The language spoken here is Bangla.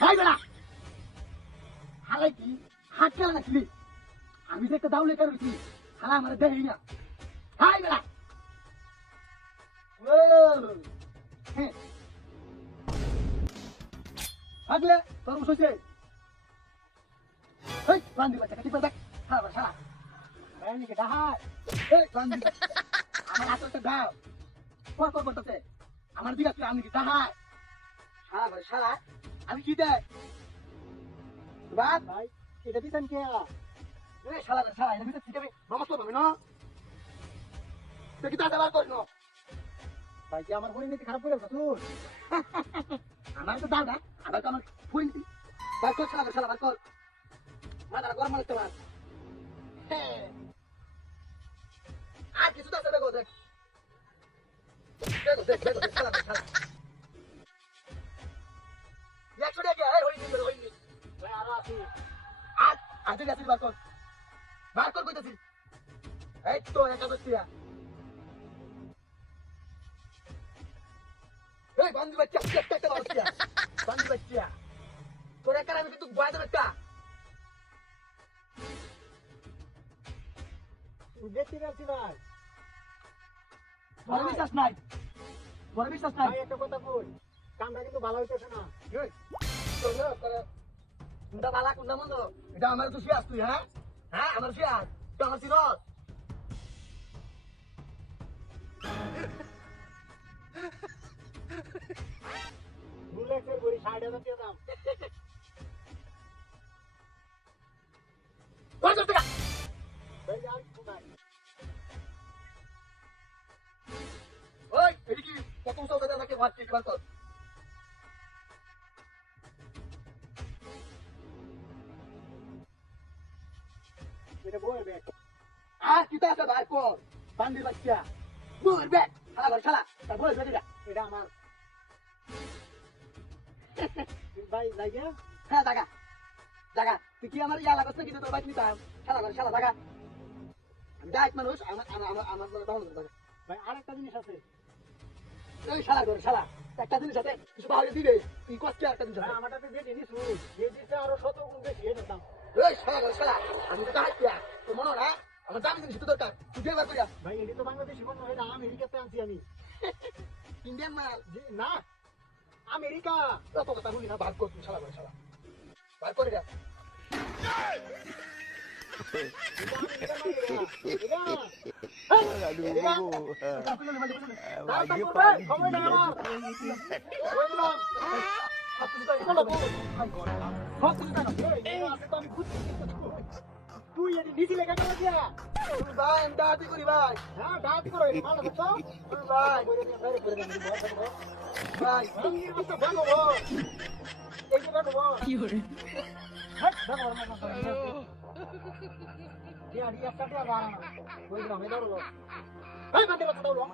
হাই বেড়া হালাই কি হাত খেলা নাকি আমি যে একটা দাউলে কারছি হালা আমার দেই না হাই বেড়া আগলে তোর বসে এই বান্দি বাচ্চা কাটি দেখ হালা শালা এই কে ডাহাই এই বান্দি আমার হাতটা দাও কর করতেছে আমার দিকে তুই আমি কি ডাহাই শালা ভাই শালা আমি কি দেখ বাদ ভাই এটা দিতেন কে এই শালা রে শালা এটা দিতে ঠিক আছে নমস্কার ভাবে না দেখি দাদা বার কর না ভাই কি আমার পরিণতি খারাপ করে তুই আমার তো দাদা আবার তো আমার পরিণতি বার কর শালা শালা বার কর মাথা গরম লাগতে পার আর কিছু দাদা দেখো দেখ দেখো দেখ দেখো শালা শালা একশো টাকা হইনি ভাই আরো আসি আজ আজকে আসি বার কর কইতাছি এই তো একাদশিয়া এই বান্দি বাচ্চা একটা বাচ্চা বান্দি বাচ্চা তোর একা আমি কিন্তু বয়া দেব একটা দেখতে যাচ্ছি ভাই বড় বিশ্বাস নাই একটা কথা বল কামটা কিন্তু ভালো হইতেছে না কোনটা বালা কোনটা মন্দ এটা আমার তো শিয়াস তুই হ্যাঁ হ্যাঁ আমার শিয়াস তো আমার সিরস বুলেটের বড়ি 60,000 টাকা দাম কত টাকা ভাই আর কোথায় ওই এদিকে কত টাকা দাও নাকি মারছিস বার কর এটা বইয়ের ব্যাগ আর কি তাতে বার কর বান্দির বাচ্চা বইয়ের ব্যাগ শালা ঘর শালা তার বইয়ের ব্যাগ এটা আমার ভাই জায়গা হ্যাঁ জায়গা তুই কি আমার ইয়া লাগছ নাকি তোর বাইক নিতাম শালা ঘর শালা জায়গা আমি ডাইক মানুষ আমার বলে দাও ভাই আরেকটা জিনিস আছে এই শালা ঘর শালা একটা জিনিস আছে কিছু ভালো দিবে তুই কষ্ট একটা জিনিস আছে আমারটাতে যে জিনিস যে দিতে আরো 100 গুণ বেশি এর দাম এই শালা ঘর শালা আমি তো ডাইকিয়া তো মনে না আমার দামি জিনিস তো দরকার তুই দেবার কইয়া ভাই এডি তো বাংলাদেশি বন্ধ হয় না আমেরিকাতে আনছি আমি ইন্ডিয়ান মাল না আমেরিকা কত কথা বলি না ভাগ কর তুই শালা ঘর শালা ভাগ করে যা তুই এটি নিছিলে কেন ভাই আমি ডাহাতি করি ভাই হ্যাঁ ডাহাতি করো ভালো করছো ভাই ভাই এই যে দেখো কি হরে হ্যাঁ দেখো dia dia tak dia barang. Koi na medar lo. Hai mate bata lo.